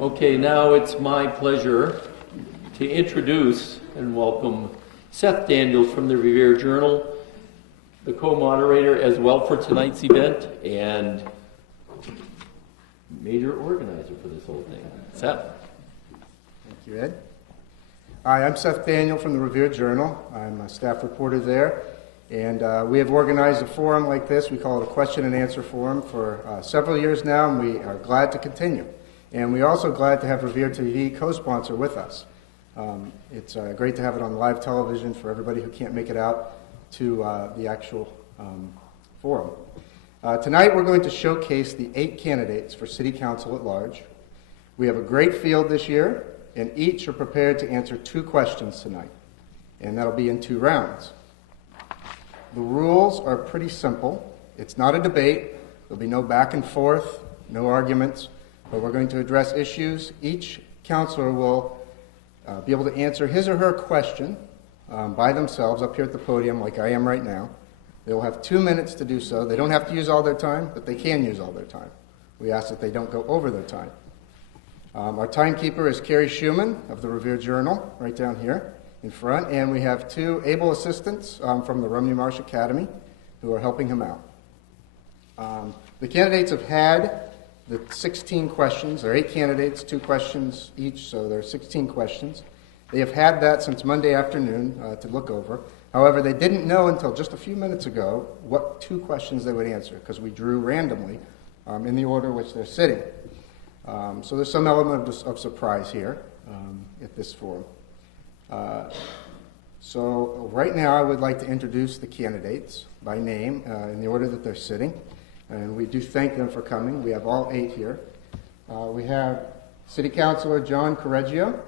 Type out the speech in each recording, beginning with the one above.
Okay, now it's my pleasure to introduce and welcome Seth Daniels from the Revere Journal, the co-moderator as well for tonight's event and major organizer for this whole thing. Seth. Thank you, Ed. Hi, I'm Seth Daniel from the Revere Journal. I'm a staff reporter there, and we have organized a forum like this. We call it a question and answer forum for several years now, and we are glad to continue. And we're also glad to have RevereTV co-sponsor with us. It's great to have it on live television for everybody who can't make it out to the actual forum. Tonight we're going to showcase the 8 candidates for City Council at large. We have a great field this year, and each are prepared to answer 2 questions tonight, and that'll be in 2 rounds. The rules are pretty simple. It's not a debate. There'll be no back and forth, no arguments, but we're going to address issues. Each counselor will be able to answer his or her question by themselves up here at the podium like I am right now. They will have 2 minutes to do so. They don't have to use all their time, but they can use all their time. We ask that they don't go over their time. Our timekeeper is Carrie Schumann of the Revere Journal, right down here in front, and we have 2 able assistants from the Romney Marsh Academy who are helping him out. The candidates have had the 16 questions. There are 8 candidates, 2 questions each, so there are 16 questions. They have had that since Monday afternoon to look over. However, they didn't know until just a few minutes ago what 2 questions they would answer, because we drew randomly in the order which they're sitting. So there's some element of surprise here at this forum. So right now I would like to introduce the candidates by name in the order that they're sitting. And we do thank them for coming. We have all 8 here. We have City Councilor John Correggio.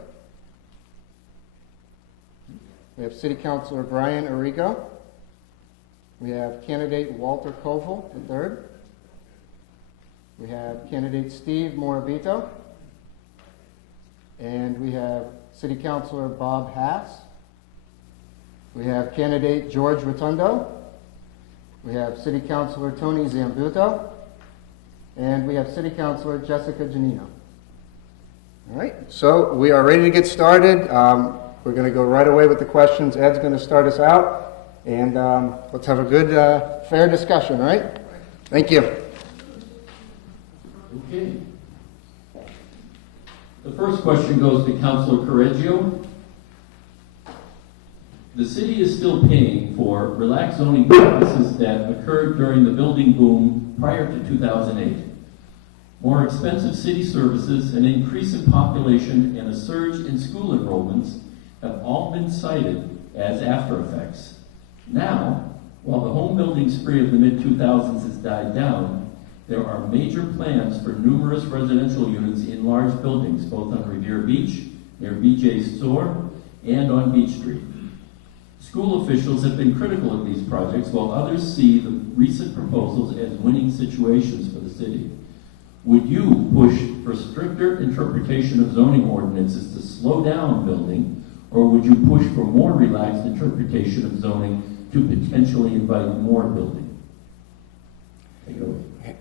We have City Councilor Brian Arrigo. We have candidate Walter Koval III. We have candidate Steve Morabito. And we have City Councilor Bob Hass. We have candidate George Rotundo. We have City Councilor Tony Zambuto, and we have City Councilor Jessica Giannino. All right, so we are ready to get started. We're going to go right away with the questions. Ed's going to start us out, and let's have a good, fair discussion, all right? Thank you. Okay. The first question goes to Councilor Correggio. The city is still paying for relaxed zoning practices that occurred during the building boom prior to 2008. More expensive city services, an increase in population, and a surge in school enrollments have all been cited as after effects. Now, while the home building spree of the mid-2000s has died down, there are major plans for numerous residential units in large buildings, both on Revere Beach, near BJ's store, and on Beach Street. School officials have been critical of these projects, while others see the recent proposals as winning situations for the city. Would you push for stricter interpretation of zoning ordinances to slow down building, or would you push for more relaxed interpretation of zoning to potentially invite more building? Take it away.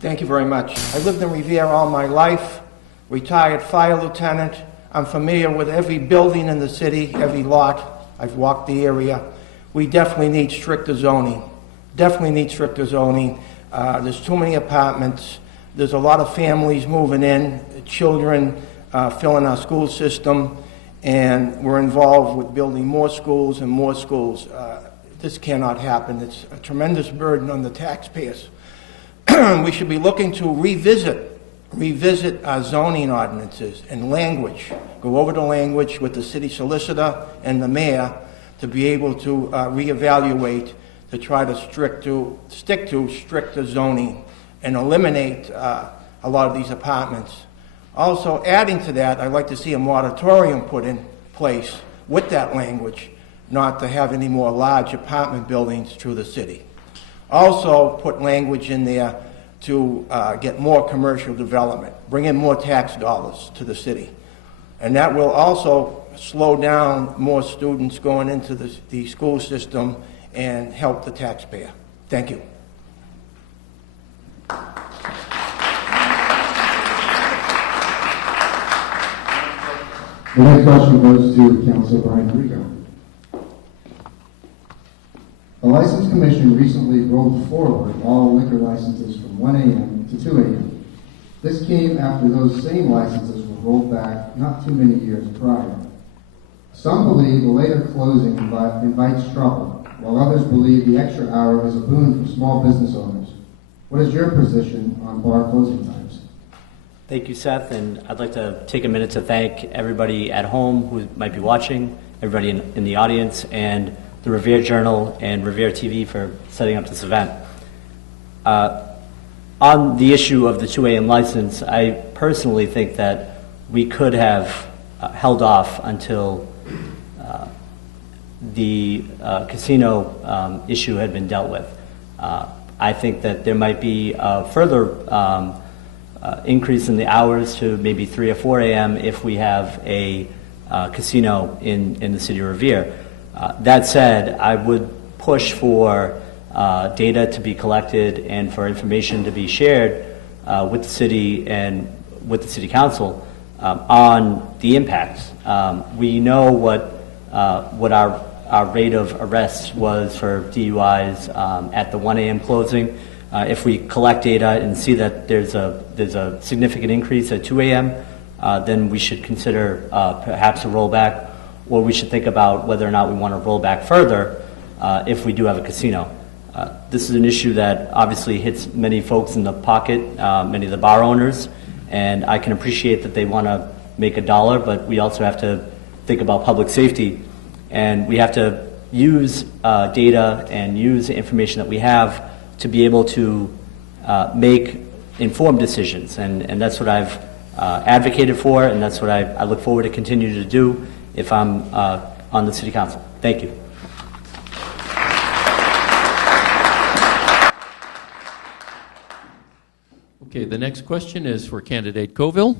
Thank you very much. I lived in Revere all my life, retired fire lieutenant. I'm familiar with every building in the city, every lot. I've walked the area. We definitely need stricter zoning. Definitely need stricter zoning. There's too many apartments. There's a lot of families moving in, children filling our school system, and we're involved with building more schools and more schools. This cannot happen. It's a tremendous burden on the taxpayers. We should be looking to revisit our zoning ordinances and language, go over the language with the city solicitor and the mayor to be able to reevaluate to try to stick to stricter zoning and eliminate a lot of these apartments. Also, adding to that, I'd like to see a moratorium put in place with that language, not to have any more large apartment buildings through the city. Also, put language in there to get more commercial development, bring in more tax dollars to the city. And that will also slow down more students going into the school system and help the taxpayer. Thank you. The next question goes to Councillor Brian Rigo. The License Commission recently rolled forward all liquor licenses from 1 a.m. to 2 a.m. This came after those same licenses were rolled back not too many years prior. Some believe the later closing invites trouble, while others believe the extra hour is a boon for small business owners. What is your position on bar closing times? Thank you, Seth, and I'd like to take a minute to thank everybody at home who might be watching, everybody in the audience, and the Revere Journal and RevereTV for setting up this event. On the issue of the 2 a.m. license, I personally think that we could have held off until the casino issue had been dealt with. I think that there might be a further increase in the hours to maybe 3 or 4 a.m. if we have a casino in the city of Revere. That said, I would push for data to be collected and for information to be shared with the city and with the city council on the impacts. We know what our rate of arrests was for DUIs at the 1 a.m. closing. If we collect data and see that there's a significant increase at 2 a.m., then we should consider perhaps a rollback, or we should think about whether or not we want to roll back further if we do have a casino. This is an issue that obviously hits many folks in the pocket, many of the bar owners, and I can appreciate that they want to make a dollar, but we also have to think about public safety, and we have to use data and use the information that we have to be able to make informed decisions, and that's what I've advocated for, and that's what I look forward to continue to do if I'm on the City Council. Thank you. Okay, the next question is for candidate Coville.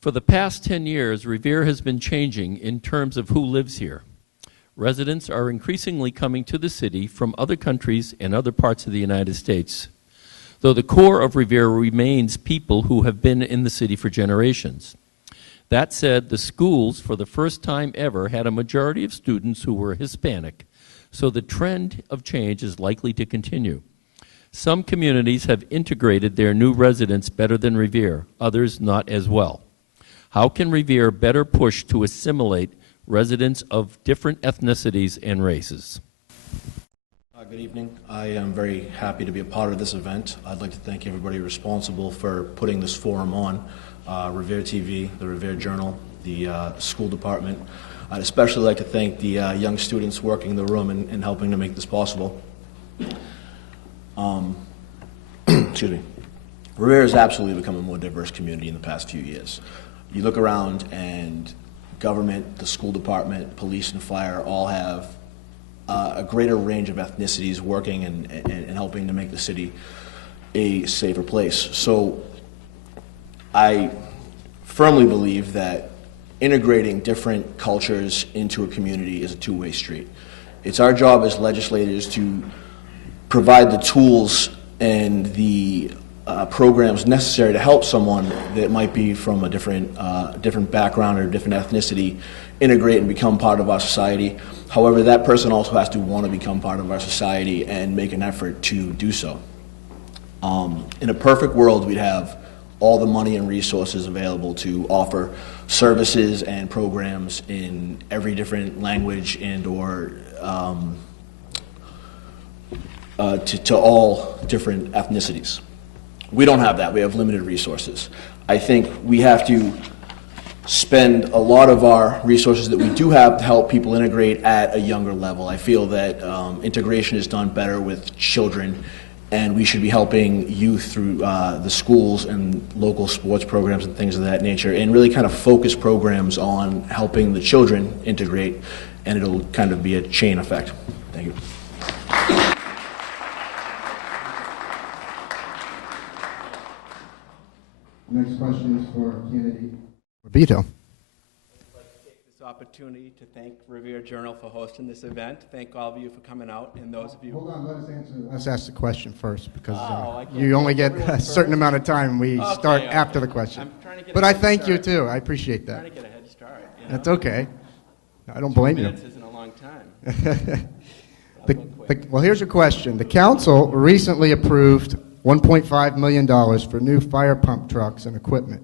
For the past 10 years, Revere has been changing in terms of who lives here. Residents are increasingly coming to the city from other countries and other parts of the United States, though the core of Revere remains people who have been in the city for generations. That said, the schools, for the first time ever, had a majority of students who were Hispanic, so the trend of change is likely to continue. Some communities have integrated their new residents better than Revere, others not as well. How can Revere better push to assimilate residents of different ethnicities and races? Good evening. I am very happy to be a part of this event. I'd like to thank everybody responsible for putting this forum on, RevereTV, the Revere Journal, the school department. I'd especially like to thank the young students working in the room and helping to make this possible. Excuse me. Revere has absolutely become a more diverse community in the past few years. You look around and government, the school department, police and fire all have a greater range of ethnicities working and helping to make the city a safer place. So I firmly believe that integrating different cultures into a community is a two-way street. It's our job as legislators to provide the tools and the programs necessary to help someone that might be from a different background or different ethnicity integrate and become part of our society. However, that person also has to want to become part of our society and make an effort to do so. In a perfect world, we'd have all the money and resources available to offer services and programs in every different language and or to all different ethnicities. We don't have that. We have limited resources. I think we have to spend a lot of our resources that we do have to help people integrate at a younger level. I feel that integration is done better with children, and we should be helping youth through the schools and local sports programs and things of that nature, and really kind of focus programs on helping the children integrate, and it'll kind of be a chain effect. Thank you. Next question is for candidate Vito. opportunity to thank Revere Journal for hosting this event. Thank all of you for coming out, and those of you. Hold on, let us answer. Let's ask the question first, because I can't you only thank get everyone a certain first? amount of time. We Okay, start okay. after the question. I'm trying to get But a I head thank you start. too. I appreciate Trying that. to get a head start. You know? That's okay. I don't blame you. Minutes isn't a long time. I'll go quick. Well, here's your question. The council recently approved $1.5 million for new fire pump trucks and equipment.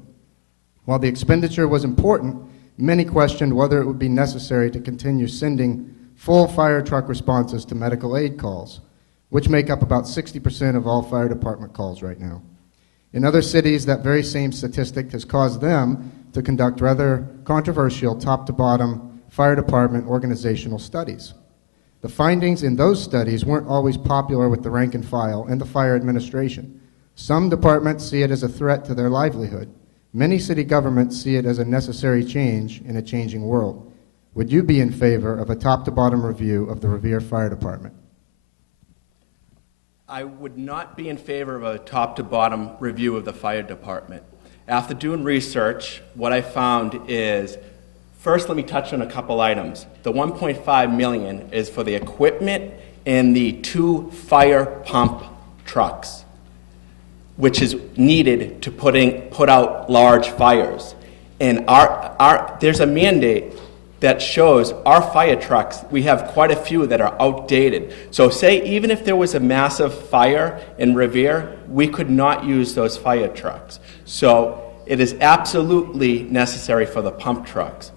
While the expenditure was important, many questioned whether it would be necessary to continue sending full fire truck responses to medical aid calls, which make up about 60% of all fire department calls right now. In other cities, that very same statistic has caused them to conduct rather controversial top-to-bottom fire department organizational studies. The findings in those studies weren't always popular with the rank and file and the fire administration. Some departments see it as a threat to their livelihood. Many city governments see it as a necessary change in a changing world. Would you be in favor of a top-to-bottom review of the Revere Fire Department? I would not be in favor of a top-to-bottom review of the fire department. After doing research, what I found is, first let me touch on a couple items. The $1.5 million is for the equipment and the 2 fire pump trucks, which is needed to put out large fires. And there's a mandate that shows our fire trucks, we have quite a few that are outdated. So say even if there was a massive fire in Revere, we could not use those fire trucks. So it is absolutely necessary for the pump trucks.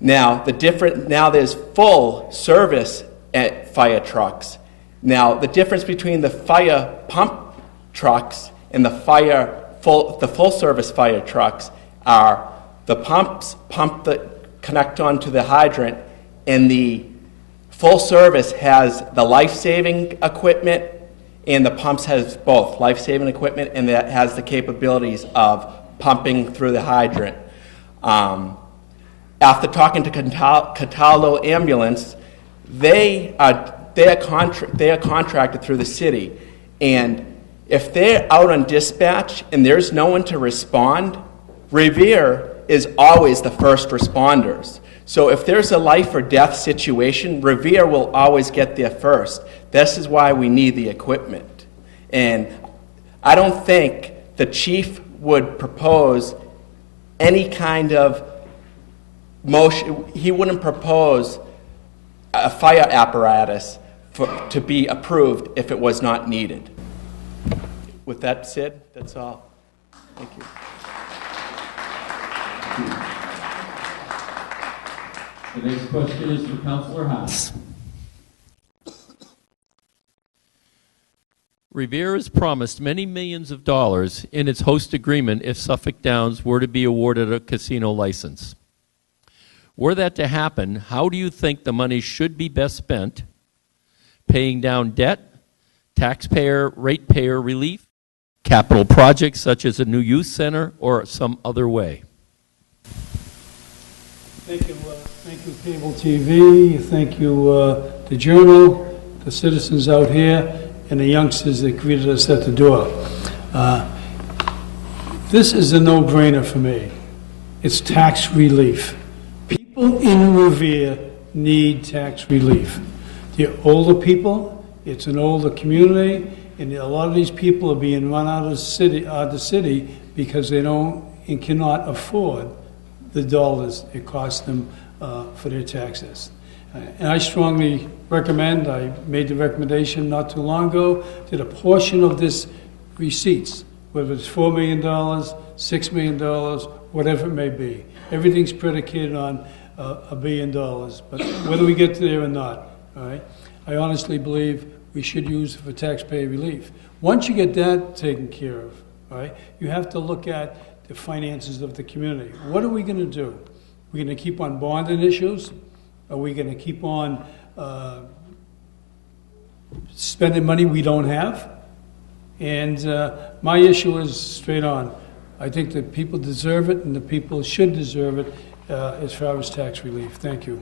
Now there's full service at fire trucks. Now the difference between the fire pump trucks and the full service fire trucks are the pumps connect onto the hydrant, and the full service has the life-saving equipment, and the pumps has both life-saving equipment and that has the capabilities of pumping through the hydrant. After talking to Cataldo Ambulance, they are contracted through the city, and if they're out on dispatch and there's no one to respond, Revere is always the first responders. So if there's a life or death situation, Revere will always get there first. This is why we need the equipment. And I don't think the chief would propose any kind of motion. He wouldn't propose a fire apparatus to be approved if it was not needed. With that said, that's all. Thank you. The next question is for Councillor Haas. Revere has promised many millions of dollars in its host agreement if Suffolk Downs were to be awarded a casino license. Were that to happen, how do you think the money should be best spent? Paying down debt, taxpayer, ratepayer relief, capital projects such as a new youth center, or some other way? Thank you, Cable TV. Thank you, the Journal, the citizens out here, and the youngsters that greeted us at the door. This is a no-brainer for me. It's tax relief. People in Revere need tax relief. The older people, it's an older community, and a lot of these people are being run out of the city because they don't and cannot afford the dollars it costs them for their taxes. And I strongly recommend, I made the recommendation not too long ago, that a portion of this receipts, whether it's $4 million, $6 million, whatever it may be, everything's predicated on $1 billion, but whether we get there or not, all right, I honestly believe we should use it for taxpayer relief. Once you get that taken care of, all right, you have to look at the finances of the community. What are we going to do? We're going to keep on bonding issues? Are we going to keep on spending money we don't have? And my issue is straight on. I think that people deserve it, and the people should deserve it as far as tax relief. Thank you.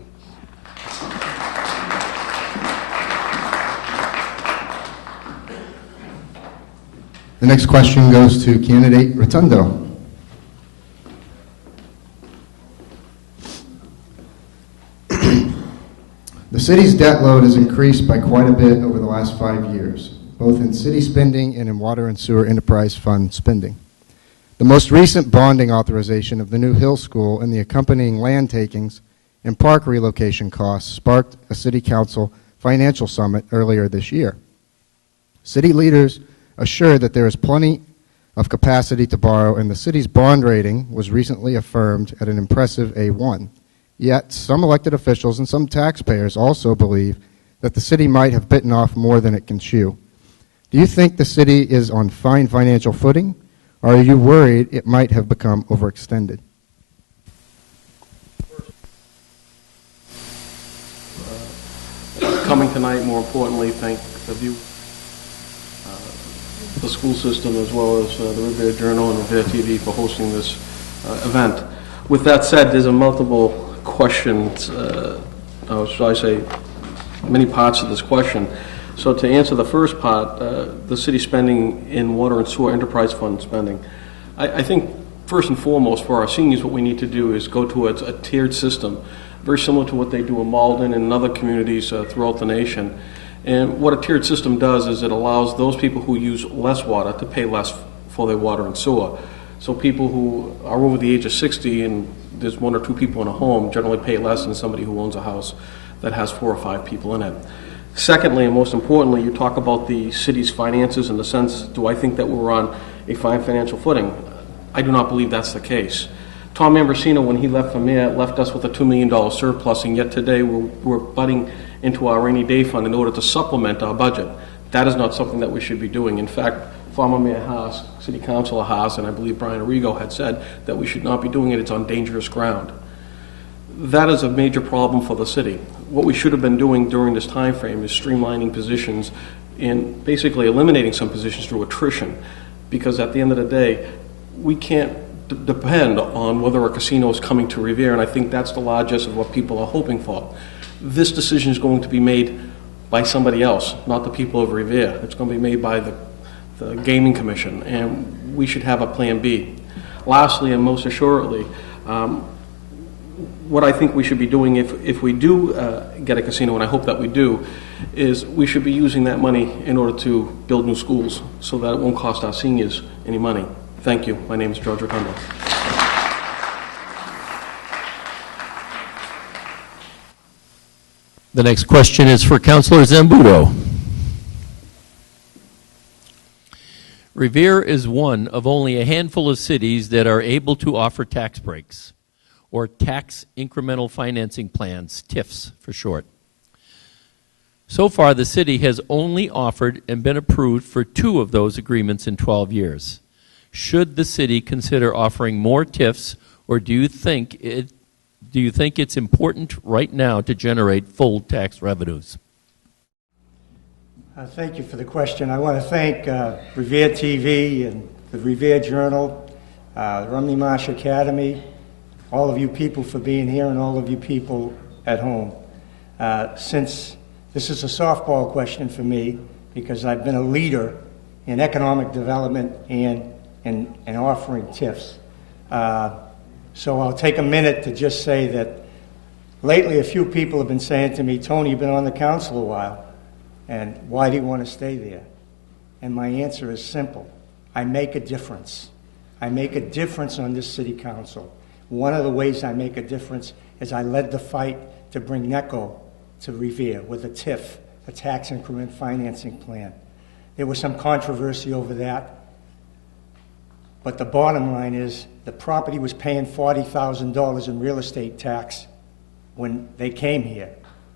The next question goes to candidate Rotundo. city's debt load has increased by quite a bit over the last 5 years, both in city spending and in water and sewer enterprise fund spending. The most recent bonding authorization of the new Hill School and the accompanying land takings and park relocation costs sparked a city council financial summit earlier this year. City leaders assured that there is plenty of capacity to borrow, and the city's bond rating was recently affirmed at an impressive A1. Yet, some elected officials and some taxpayers also believe that the city might have bitten off more than it can chew. Do you think the city is on fine financial footing, or are you worried it might have become overextended? Coming tonight, more importantly, thank you, the school system, as well as the Revere Journal and RevereTV for hosting this event. With that said, there's a multiple questions, or should I say, many parts of this question. So to answer the first part, the city spending in water and sewer enterprise fund spending, I think first and foremost for our seniors, what we need to do is go towards a tiered system, very similar to what they do in Malden and other communities throughout the nation. And what a tiered system does is it allows those people who use less water to pay less for their water and sewer. So people who are over the age of 60 and there's 1 or 2 people in a home generally pay less than somebody who owns a house that has 4 or 5 people in it. Secondly, and most importantly, you talk about the city's finances in the sense, do I think that we're on a fine financial footing? I do not believe that's the case. Tom Ambrosino, when he left for mayor, left us with a $2 million surplus, and yet today we're butting into our rainy day fund in order to supplement our budget. That is not something that we should be doing. In fact, former Mayor Haas, City Councilor Haas, and I believe Brian Arrigo had said that we should not be doing it. It's on dangerous ground. That is a major problem for the city. What we should have been doing during this time frame is streamlining positions and basically eliminating some positions through attrition, because at the end of the day, we can't depend on whether a casino is coming to Revere, and I think that's the largest of what people are hoping for. This decision is going to be made by somebody else, not the people of Revere. It's going to be made by the Gaming Commission, and we should have a plan B. Lastly, and most assuredly, what I think we should be doing if we do get a casino, and I hope that we do, is we should be using that money in order to build new schools so that it won't cost our seniors any money. Thank you. My name is George Rotundo. The next question is for Councillor Zambudo. Revere is one of only a handful of cities that are able to offer tax breaks, or tax incremental financing plans, TIFs for short. So far, the city has only offered and been approved for 2 of those agreements in 12 years. Should the city consider offering more TIFs, or do you think it's important right now to generate full tax revenues? Thank you for the question. I want to thank RevereTV and the Revere Journal, the Rumney Marsh Academy, all of you people for being here, and all of you people at home. Since this is a softball question for me, because I've been a leader in economic development and offering TIFs. So I'll take a minute to just say that lately a few people have been saying to me, Tony, you've been on the council a while, and why do you want to stay there? And my answer is simple. I make a difference. I make a difference on this city council. One of the ways I make a difference is I led the fight to bring NECO to Revere with a TIF, a tax increment financing plan. There was some controversy over that, but the bottom line is the property was paying $40,000 in real estate tax when they came here.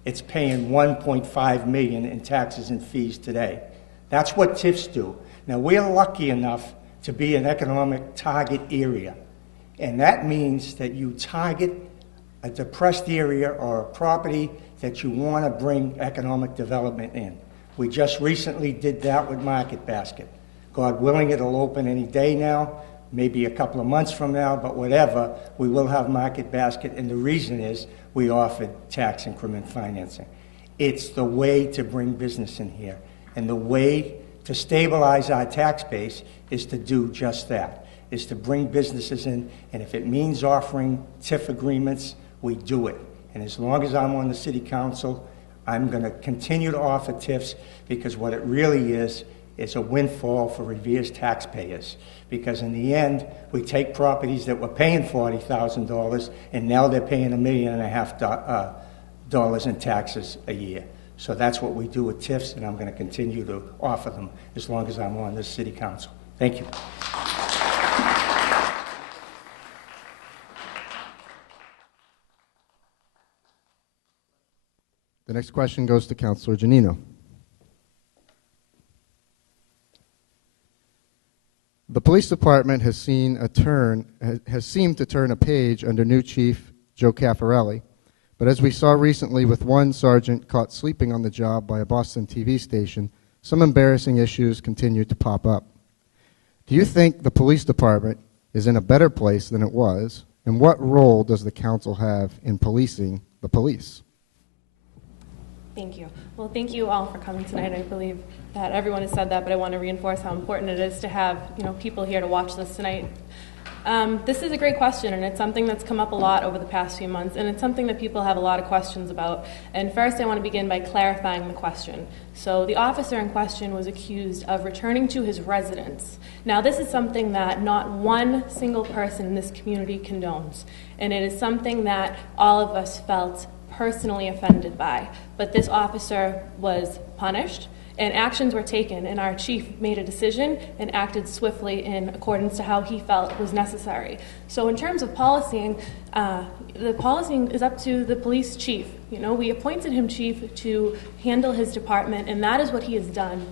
It's paying $1.5 million in taxes and fees today. That's what TIFs do. Now, we're lucky enough to be an economic target area, and that means that you target a depressed area or a property that you want to bring economic development in. We just recently did that with Market Basket. God willing, it'll open any day now, maybe a couple of months from now, but whatever, we will have Market Basket, and the reason is we offered tax increment financing. It's the way to bring business in here, and the way to stabilize our tax base is to do just that, is to bring businesses in, and if it means offering TIF agreements, we do it. And as long as I'm on the city council, I'm going to continue to offer TIFs because what it really is a windfall for Revere's taxpayers. Because in the end, we take properties that were paying $40,000 and now they're paying $1.5 million in taxes a year. So that's what we do with TIFs, and I'm going to continue to offer them as long as I'm on this city council. Thank you. The next question goes to Councillor Giannino. The police department has seemed to turn a page under new chief Joe Caffarelli, but as we saw recently with one sergeant caught sleeping on the job by a Boston TV station, some embarrassing issues continue to pop up. Do you think the police department is in a better place than it was, and what role does the council have in policing the police? Thank you. Well, thank you all for coming tonight. I believe that everyone has said that, but I want to reinforce how important it is to have people here to watch this tonight. This is a great question, and it's something that's come up a lot over the past few months, and it's something that people have a lot of questions about. And first, I want to begin by clarifying the question. So the officer in question was accused of returning to his residence. Now, this is something that not one single person in this community condones, and it is something that all of us felt personally offended by. But this officer was punished, and actions were taken, and our chief made a decision and acted swiftly in accordance to how he felt was necessary. So in terms of policing, the policing is up to the police chief. We appointed him chief to handle his department, and that is what he has done.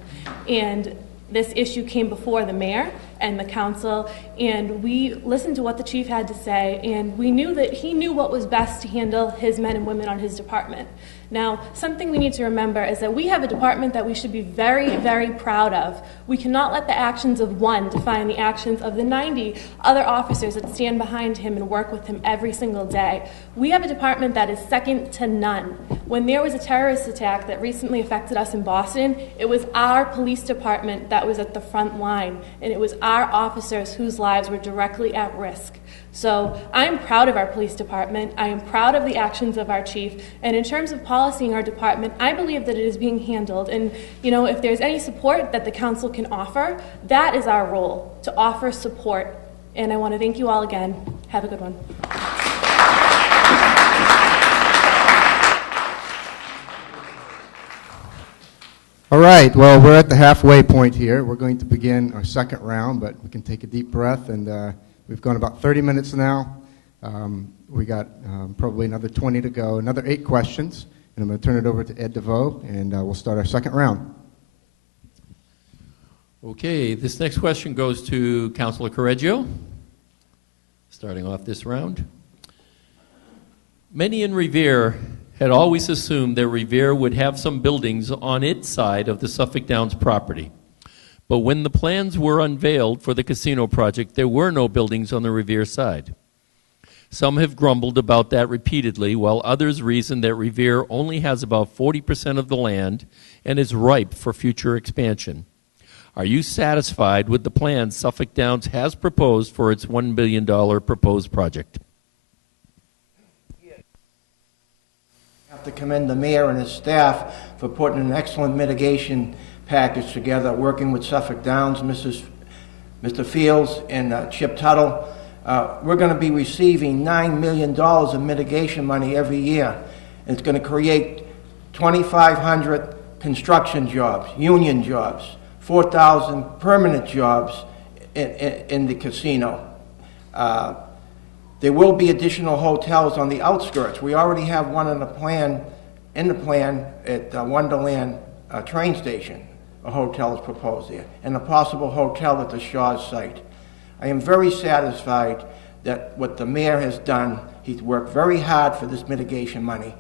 And this issue came before the mayor and the council, and we listened to what the chief had to say, and we knew that he knew what was best to handle his men and women on his department. Now, something we need to remember is that we have a department that we should be very, very proud of. We cannot let the actions of one define the actions of the 90 other officers that stand behind him and work with him every single day. We have a department that is second to none. When there was a terrorist attack that recently affected us in Boston, it was our police department that was at the front line, and it was our officers whose lives were directly at risk. So I'm proud of our police department. I am proud of the actions of our chief. And in terms of policing our department, I believe that it is being handled. And, if there's any support that the council can offer, that is our role, to offer support. And I want to thank you all again. Have a good one. All right, well, we're at the halfway point here. We're going to begin our second round, but we can take a deep breath, and we've gone about 30 minutes now. We got probably another 20 to go, another 8 questions, and I'm going to turn it over to Ed DeVoe, and we'll start our second round. Okay, this next question goes to Councillor Correggio, starting off this round. Many in Revere had always assumed that Revere would have some buildings on its side of the Suffolk Downs property. But when the plans were unveiled for the casino project, there were no buildings on the Revere side. Some have grumbled about that repeatedly, while others reason that Revere only has about 40% of the land and is ripe for future expansion. Are you satisfied with the plans Suffolk Downs has proposed for its $1 billion proposed project? I have to commend the mayor and his staff for putting an excellent mitigation package together, working with Suffolk Downs, Mr. Fields, and Chip Tuttle. We're going to be receiving $9 million of mitigation money every year. And it's going to create 2,500 construction jobs, union jobs, 4,000 permanent jobs in the casino. There will be additional hotels on the outskirts. We already have one in the plan at Wonderland train station. A hotel is proposed there, and a possible hotel at the Shaw's site. I am very satisfied that what the mayor has done, he's worked very hard for this mitigation money,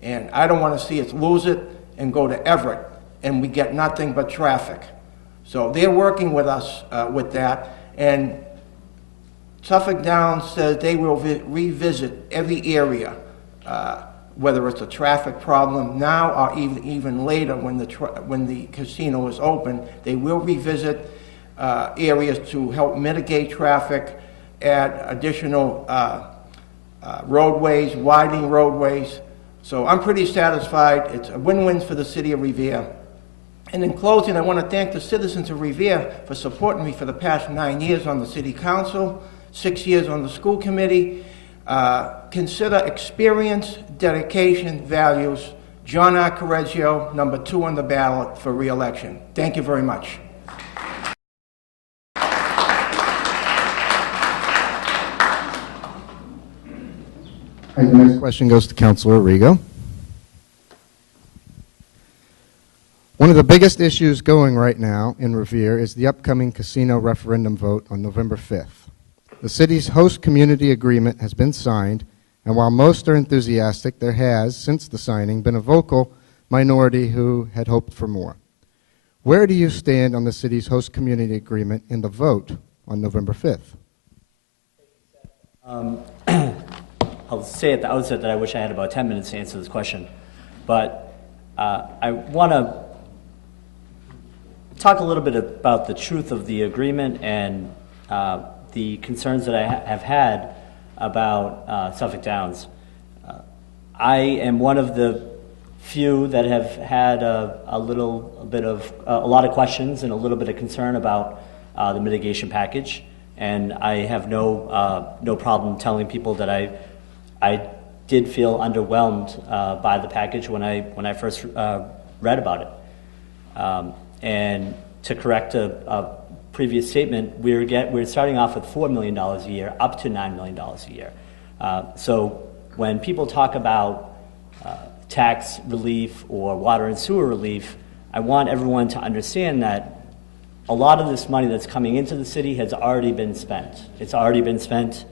and I don't want to see us lose it and go to Everett, and we get nothing but traffic. So they're working with us with that, and Suffolk Downs says they will revisit every area, whether it's a traffic problem now or even later when the casino is open. They will revisit areas to help mitigate traffic, add additional roadways, widening roadways. So I'm pretty satisfied. It's a win-win for the city of Revere. And in closing, I want to thank the citizens of Revere for supporting me for the past 9 years on the city council, 6 years on the school committee. Consider experience, dedication, values. John R. Correggio, number 2 on the ballot for re-election. Thank you very much. All right, the next question goes to Councillor Rigo. One of the biggest issues going right now in Revere is the upcoming casino referendum vote on November 5th. The city's host community agreement has been signed, and while most are enthusiastic, there has, since the signing, been a vocal minority who had hoped for more. Where do you stand on the city's host community agreement in the vote on November 5th? I'll say at the outset that I wish I had about 10 minutes to answer this question, but I want to talk a little bit about the truth of the agreement and the concerns that I have had about Suffolk Downs. I am one of the few that have had a lot of questions and a little bit of concern about the mitigation package, and I have no problem telling people that I did feel underwhelmed by the package when I first read about it. And to correct a previous statement, we're starting off with $4 million a year, up to $9 million a year. So when people talk about tax relief or water and sewer relief, I want everyone to understand that a lot of this money that's coming into the city has already been spent. It's already been spent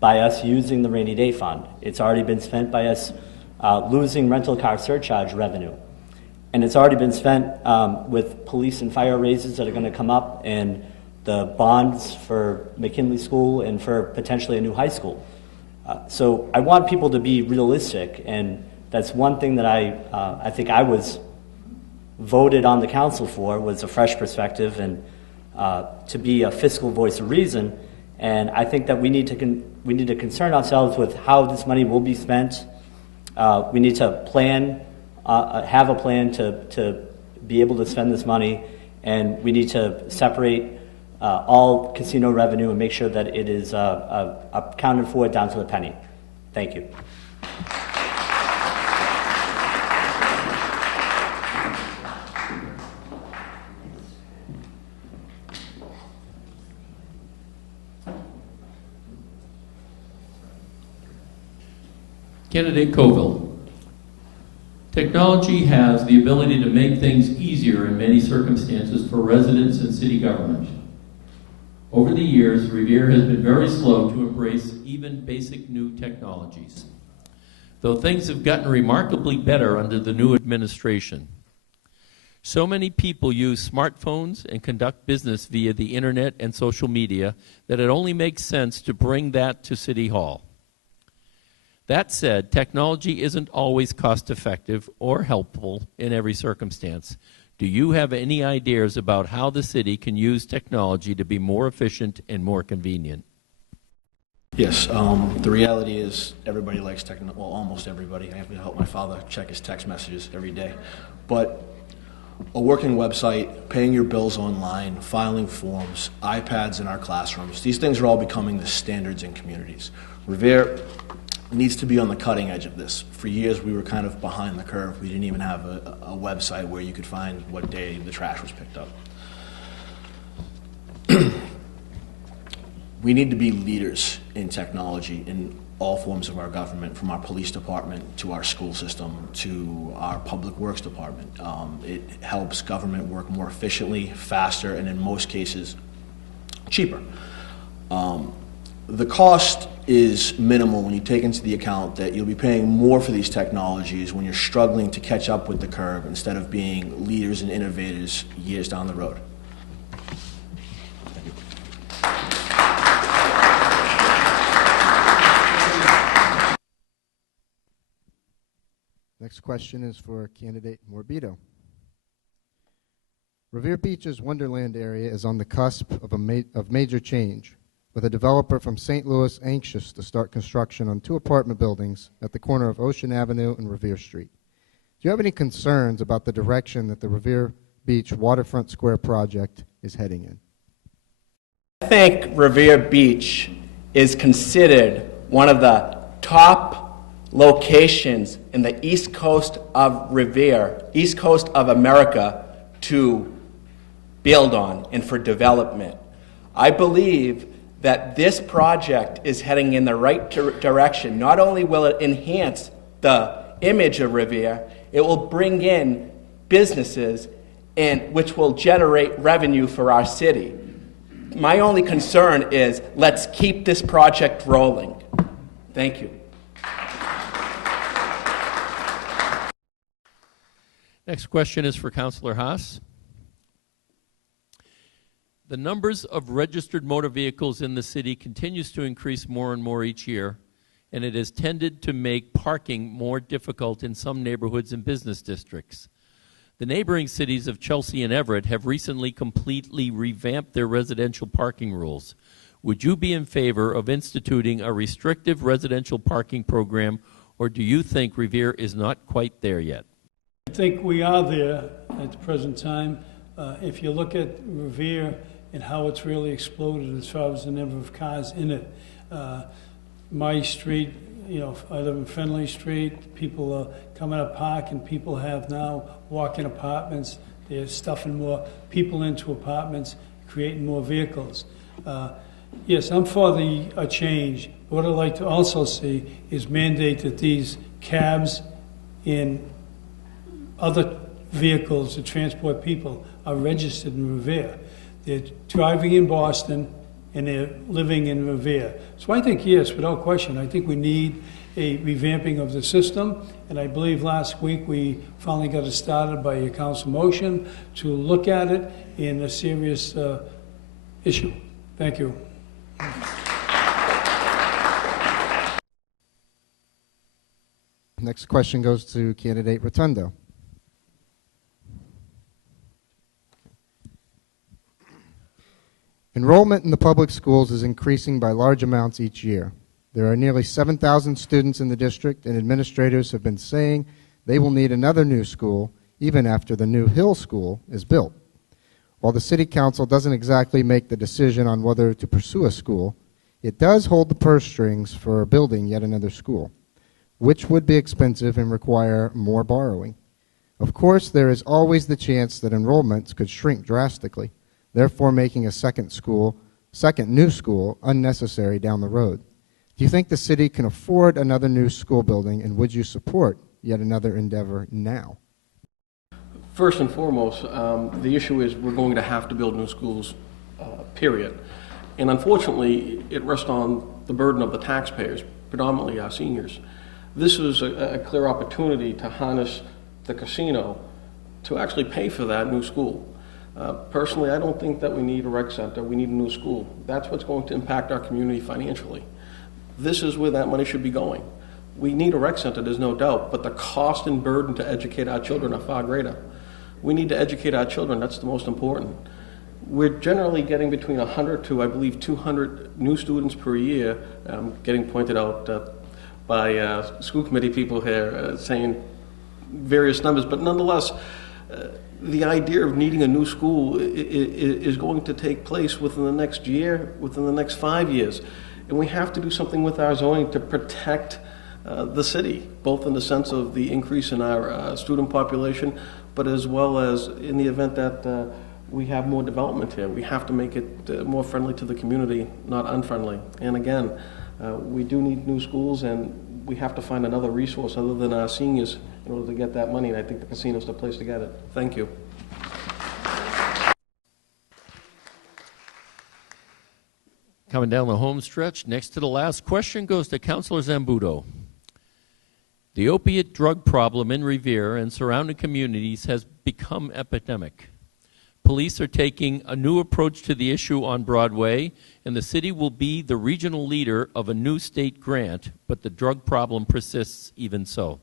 by us using the rainy day fund. It's already been spent by us losing rental car surcharge revenue. And it's already been spent with police and fire raises that are going to come up, and the bonds for McKinley School and for potentially a new high school. So I want people to be realistic, and that's one thing that I think I was voted on the council for, was a fresh perspective and to be a fiscal voice of reason. And I think that we need to concern ourselves with how this money will be spent. We need to plan. Have a plan to be able to spend this money, and we need to separate all casino revenue and make sure that it is accounted for down to the penny. Thank you. Candidate Colville. Technology has the ability to make things easier in many circumstances for residents and city government. Over the years, Revere has been very slow to embrace even basic new technologies, though things have gotten remarkably better under the new administration. So many people use smartphones and conduct business via the internet and social media that it only makes sense to bring that to City Hall. That said, technology isn't always cost-effective or helpful in every circumstance. Do you have any ideas about how the city can use technology to be more efficient and more convenient? Yes, the reality is everybody likes technology, well, almost everybody. I have to help my father check his text messages every day. But a working website, paying your bills online, filing forms, iPads in our classrooms, these things are all becoming the standards in communities. Revere needs to be on the cutting edge of this. For years, we were kind of behind the curve. We didn't even have a website where you could find what day the trash was picked up. We need to be leaders in technology in all forms of our government, from our police department to our school system to our public works department. It helps government work more efficiently, faster, and in most cases, cheaper. The cost is minimal when you take into the account that you'll be paying more for these technologies when you're struggling to catch up with the curve instead of being leaders and innovators years down the road. Thank you. Next question is for candidate Morbido. Revere Beach's Wonderland area is on the cusp of major change. with a developer from St. Louis anxious to start construction on 2 apartment buildings at the corner of Ocean Avenue and Revere Street. Do you have any concerns about the direction that the Revere Beach Waterfront Square project is heading in? I think Revere Beach is considered one of the top locations in the east coast of Revere, east coast of America, to build on and for development. I believe that this project is heading in the right direction. Not only will it enhance the image of Revere, it will bring in businesses and which will generate revenue for our city. My only concern is let's keep this project rolling. Thank you. Next question is for Councillor Haas. The numbers of registered motor vehicles in the city continues to increase more and more each year, and it has tended to make parking more difficult in some neighborhoods and business districts. The neighboring cities of Chelsea and Everett have recently completely revamped their residential parking rules. Would you be in favor of instituting a restrictive residential parking program, or do you think Revere is not quite there yet? I think we are there at the present time. If you look at Revere and how it's really exploded as far as the number of cars in it, my street, you know, I live in Fenley Street, people are coming up park, and people have now walk-in apartments. They're stuffing more people into apartments, creating more vehicles. Yes, I'm for a change. What I'd like to also see is mandate that these cabs in other vehicles to transport people are registered in Revere. They're driving in Boston and they're living in Revere. So I think, yes, without question, I think we need a revamping of the system. And I believe last week we finally got it started by a council motion to look at it in a serious issue. Thank you. Next question goes to candidate Rotundo. Enrollment in the public schools is increasing by large amounts each year. There are nearly 7,000 students in the district, and administrators have been saying they will need another new school even after the new Hill School is built. While the City Council doesn't exactly make the decision on whether to pursue a school, it does hold the purse strings for building yet another school, which would be expensive and require more borrowing. Of course, there is always the chance that enrollments could shrink drastically, therefore making a second new school unnecessary down the road. Do you think the city can afford another new school building, and would you support yet another endeavor now? First and foremost, the issue is we're going to have to build new schools, period. And unfortunately, it rests on the burden of the taxpayers, predominantly our seniors. This is a clear opportunity to harness the casino to actually pay for that new school. Personally, I don't think that we need a rec center. We need a new school. That's what's going to impact our community financially. This is where that money should be going. We need a rec center, there's no doubt, but the cost and burden to educate our children are far greater. We need to educate our children. That's the most important. We're generally getting between 100 to, I believe, 200 new students per year. Getting pointed out by school committee people here saying various numbers, but nonetheless, the idea of needing a new school is going to take place within the next year, within the next 5 years. And we have to do something with our zoning to protect the city, both in the sense of the increase in our student population, but as well as in the event that we have more development here. We have to make it more friendly to the community, not unfriendly. And again, we do need new schools, and we have to find another resource other than our seniors in order to get that money, and I think the casino's the place to get it. Thank you. Coming down the home stretch, next to the last question goes to Councillor Zambudo. The opiate drug problem in Revere and surrounding communities has become epidemic. Police are taking a new approach to the issue on Broadway, and the city will be the regional leader of a new state grant, but the drug problem persists even so.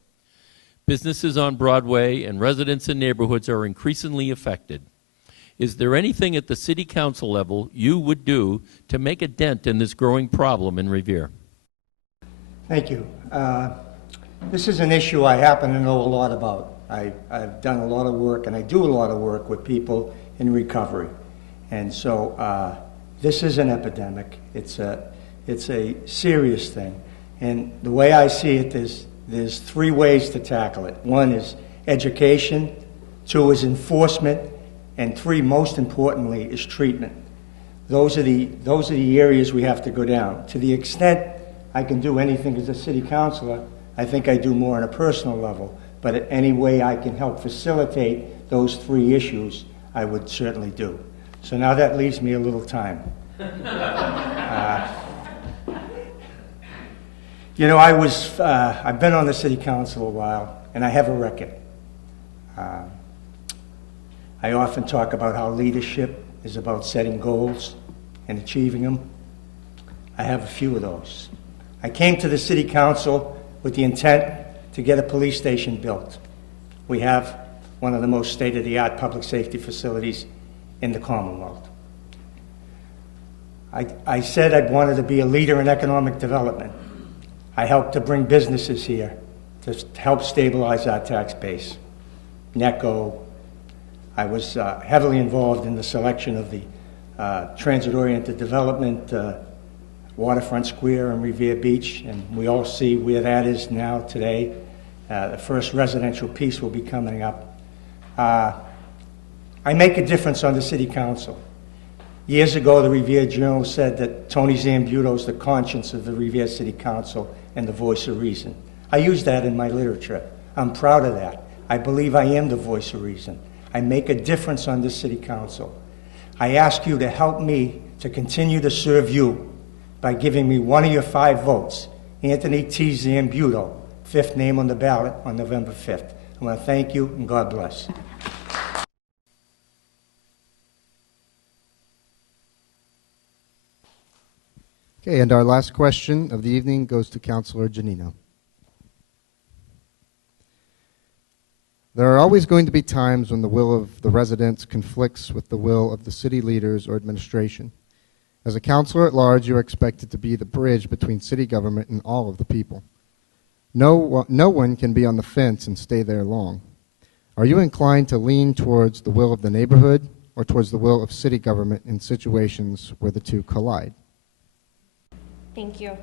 Businesses on Broadway and residents in neighborhoods are increasingly affected. Is there anything at the city council level you would do to make a dent in this growing problem in Revere? Thank you. This is an issue I happen to know a lot about. I've done a lot of work, and I do a lot of work with people in recovery. And so this is an epidemic. It's a serious thing. And the way I see it, there's three ways to tackle it. One is education, two is enforcement, and three, most importantly, is treatment. Those are the areas we have to go down. To the extent I can do anything as a city councilor, I think I do more on a personal level. But any way I can help facilitate those three issues, I would certainly do. So now that leaves me a little time. You know, I've been on the city council a while, and I have a record. I often talk about how leadership is about setting goals and achieving them. I have a few of those. I came to the city council with the intent to get a police station built. We have one of the most state-of-the-art public safety facilities in the Commonwealth. I said I wanted to be a leader in economic development. I helped to bring businesses here to help stabilize our tax base. NECO. I was heavily involved in the selection of the transit-oriented development, Waterfront Square and Revere Beach, and we all see where that is now today. The first residential piece will be coming up. I make a difference on the city council. Years ago, the Revere Journal said that Tony Zambuto is the conscience of the Revere City Council and the voice of reason. I use that in my literature. I'm proud of that. I believe I am the voice of reason. I make a difference on this city council. I ask you to help me to continue to serve you by giving me one of your 5 votes, Anthony T. Zambuto, 5th name on the ballot on November 5th. I want to thank you, and God bless. Okay, and our last question of the evening goes to Councillor Giannino. There are always going to be times when the will of the residents conflicts with the will of the city leaders or administration. As a councillor at large, you are expected to be the bridge between city government and all of the people. No one can be on the fence and stay there long. Are you inclined to lean towards the will of the neighborhood or towards the will of city government in situations where the two collide? Thank you.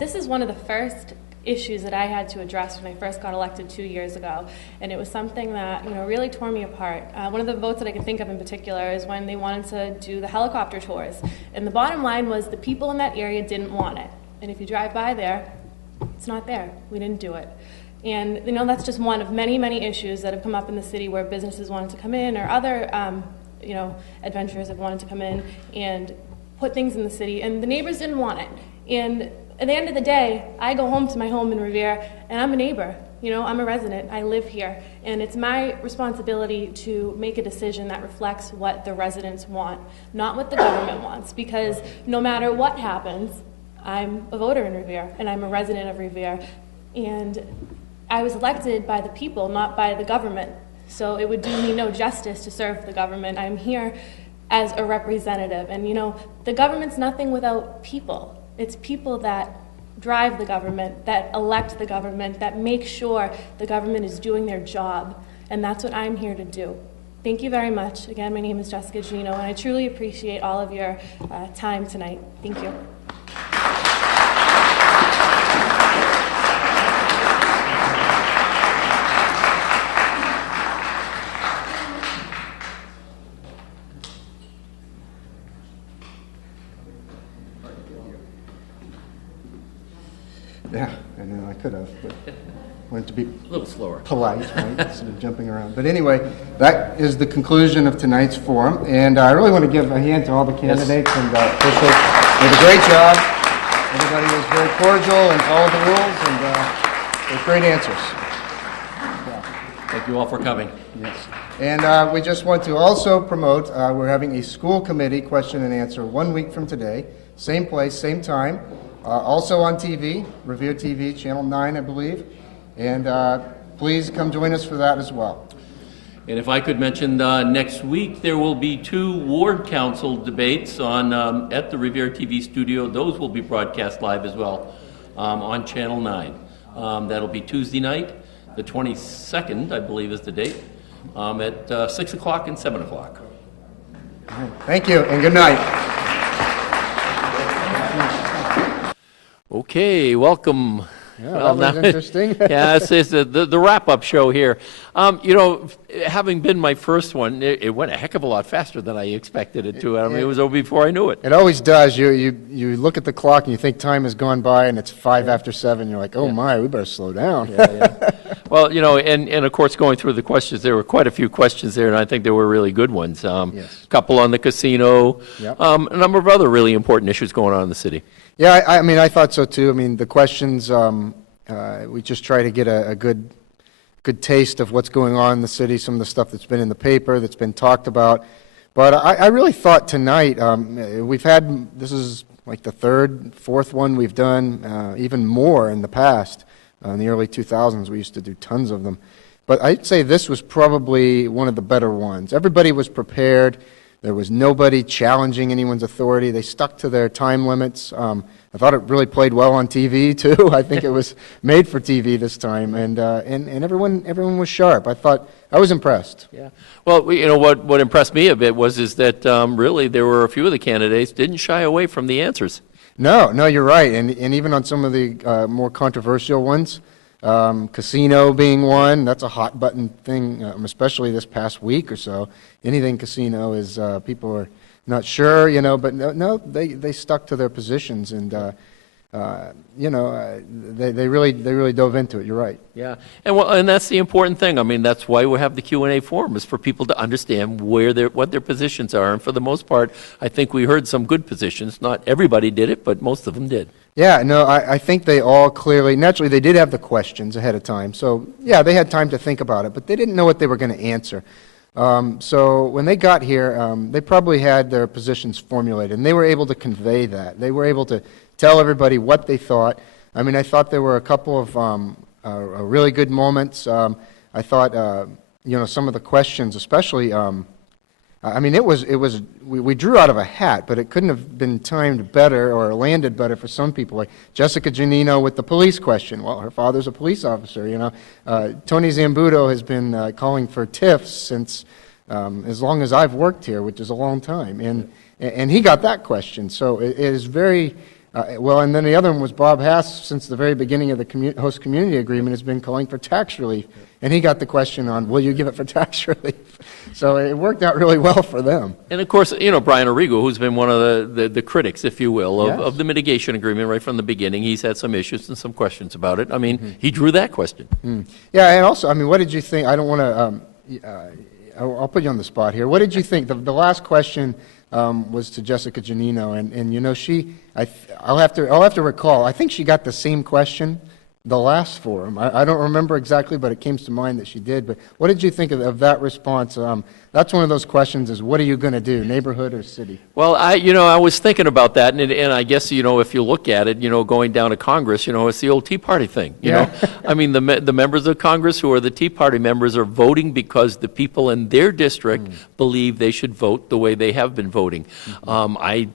This is one of the first issues that I had to address when I first got elected 2 years ago, and it was something that really tore me apart. One of the votes that I can think of in particular is when they wanted to do the helicopter tours, and the bottom line was the people in that area didn't want it. And if you drive by there, it's not there. We didn't do it. And that's just one of many, many issues that have come up in the city where businesses wanted to come in or other adventurers have wanted to come in and put things in the city, and the neighbors didn't want it. And at the end of the day, I go home to my home in Revere, and I'm a neighbor. I'm a resident. I live here. And it's my responsibility to make a decision that reflects what the residents want, not what the government wants. Because no matter what happens, I'm a voter in Revere, and I'm a resident of Revere. And I was elected by the people, not by the government. So it would do me no justice to serve the government. I'm here as a representative. And the government's nothing without people. It's people that drive the government, that elect the government, that make sure the government is doing their job. And that's what I'm here to do. Thank you very much. Again, my name is Jessica Giannino, and I truly appreciate all of your time tonight. Thank you. Yeah, I know, I could have, but wanted to be A little slower. polite, right, instead of jumping around. But anyway, that is the conclusion of tonight's forum, and I really want to give a hand to all the candidates and officials. They did a great job. Everybody was very cordial and followed the rules, and with great answers. Thank you all for coming. Yes. And we just want to also promote, we're having a school committee question and answer 1 week from today, same place, same time. Also on TV, RevereTV, Channel 9, I believe. And please come join us for that as well. And if I could mention, next week there will be 2 ward council debates on at the RevereTV studio. Those will be broadcast live as well on Channel 9. That'll be Tuesday night, the 22nd, I believe is the date, at 6 o'clock and 7 o'clock. Thank you, and good night. Okay, welcome. Yeah, that was interesting. Yeah, it's the wrap-up show here. You know, having been my first one, it went a heck of a lot faster than I expected it to. I mean, it was over before I knew it. It always does. You look at the clock and you think time has gone by, and it's 5 after 7. You're like, oh my, we better slow down. Yeah. Well, you know, and of course, going through the questions, there were quite a few questions there, and I think they were really good ones. Yes. A couple on the casino, Yep. A number of other really important issues going on in the city. Yeah, I mean, I thought so too. I mean, the questions, we just try to get a good taste of what's going on in the city, some of the stuff that's been in the paper, that's been talked about. But I really thought tonight, this is like the 3rd, 4th one we've done, even more in the past. In the early 2000s, we used to do tons of them. But I'd say this was probably one of the better ones. Everybody was prepared. There was nobody challenging anyone's authority. They stuck to their time limits. I thought it really played well on TV too. I think it was made for TV this time, and everyone was sharp. I was impressed. Yeah. Well, you know what impressed me a bit is that really there were a few of the candidates didn't shy away from the answers. No, you're right, and even on some of the more controversial ones. Casino being one, that's a hot button thing, especially this past week or so. Anything casino is, people are not sure, you know, but no, they stuck to their positions, and you know, they really dove into it. You're right. Yeah, and that's the important thing. I mean, that's why we have the Q&A forum, is for people to understand what their positions are, and for the most part, I think we heard some good positions. Not everybody did it, but most of them did. Yeah, no, I think they all clearly, naturally, they did have the questions ahead of time. So, yeah, they had time to think about it, but they didn't know what they were going to answer. So when they got here, they probably had their positions formulated, and they were able to convey that. They were able to tell everybody what they thought. I mean, I thought there were a couple of really good moments. I thought, you know, some of the questions, especially, I mean, we drew out of a hat, but it couldn't have been timed better or landed better for some people. Like Jessica Giannino with the police question. Well, her father's a police officer, you know. Tony Zambuto has been calling for TIFs since as long as I've worked here, which is a long time. And he got that question. So it is very, well, and then the other one was Bob Hass, since the very beginning of the host community agreement, has been calling for tax relief. And he got the question on, will you give it for tax relief? So it worked out really well for them. And of course, you know, Brian Arrigo, who's been one of the critics, if you will, Yes. of the mitigation agreement right from the beginning, he's had some issues and some questions about it. I mean, he drew that question. Yeah, and also, I mean, what did you think? I don't want to, I'll put you on the spot here. What did you think? The last question was to Jessica Giannino, and you know, I'll have to recall, I think she got the same question the last forum. I don't remember exactly, but it came to mind that she did. But what did you think of that response? That's one of those questions, is what are you going to do, neighborhood or city? Well, I was thinking about that, and I guess, you know, if you look at it, you know, going down to Congress, you know, it's the old Tea Party thing, you know. I mean, the members of Congress who are the Tea Party members are voting because the people in their district believe they should vote the way they have been voting. I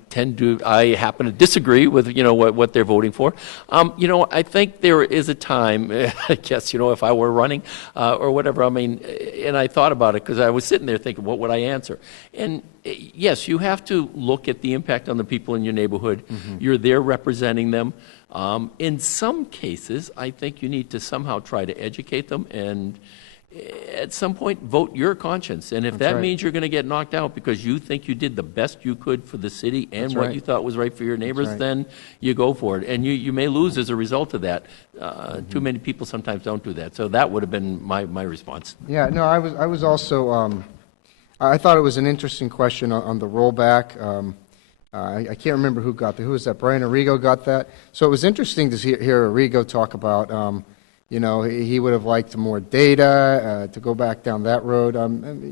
happen to disagree with, you know, what they're voting for. You know, I think there is a time, I guess, you know, if I were running or whatever, I mean, and I thought about it because I was sitting there thinking, what would I answer? And yes, you have to look at the impact on the people in your neighborhood. You're there representing them. In some cases, I think you need to somehow try to educate them and at some point vote your conscience. And if that means you're going to get knocked out because you think you did the best you could for the city and what you thought was right for your neighbors, then you go for it. And you may lose as a result of that. Too many people sometimes don't do that. So that would have been my response. Yeah, no, I was also, I thought it was an interesting question on the rollback. I can't remember who got that. Who was that? Brian Arrigo got that. So it was interesting to hear Arrigo talk about, you know, he would have liked more data, to go back down that road.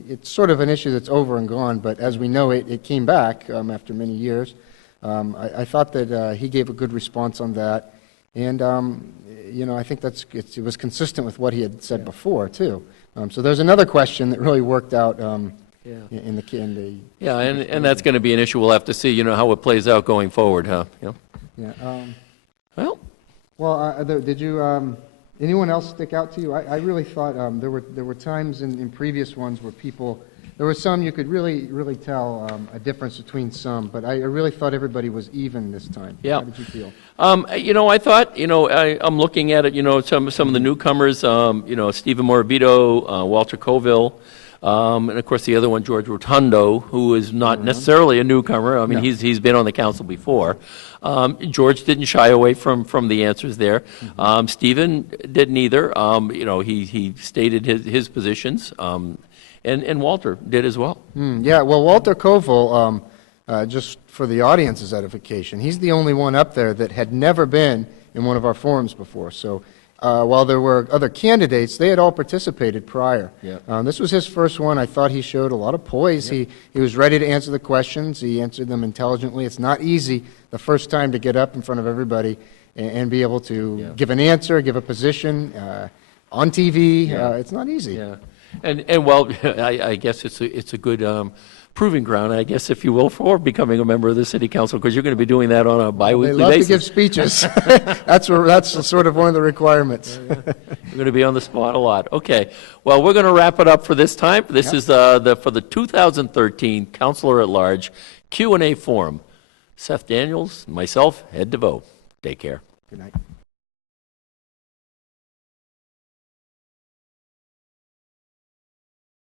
It's sort of an issue that's over and gone, but as we know, it came back after many years. I thought that he gave a good response on that. And, I think it was consistent with what he had said before, too. So there's another question that really worked out in the... Yeah, and that's going to be an issue. We'll have to see, how it plays out going forward, huh? Did you... anyone else stick out to you? I really thought there were times in previous ones where people... There were some you could really tell a difference between some, but I really thought everybody was even this time. Yeah. How did you feel? I thought, I'm looking at it, some of the newcomers, Stephen Morabito, Walter Colville, and of course the other one, George Rotundo, who is not necessarily a newcomer. I mean, he's been on the council before. George didn't shy away from the answers there. Stephen didn't either. He stated his positions. And Walter did as well. Walter Koval, just for the audience's edification, he's the only one up there that had never been in one of our forums before. So while there were other candidates, they had all participated prior. This was his first one. I thought he showed a lot of poise. He was ready to answer the questions. He answered them intelligently. It's not easy the first time to get up in front of everybody and be able to give an answer, give a position on TV. It's not easy. I guess it's a good proving ground, I guess, if you will, for becoming a member of the city council, because you're going to be doing that on a bi-weekly basis. They love to give speeches. That's sort of one of the requirements. You're going to be on the spot a lot. Okay. Well, we're going to wrap it up for this time. This is for the 2013 Councillor at Large Q&A Forum. Seth Daniels, myself, Ed DeVoe. Take care. Good night.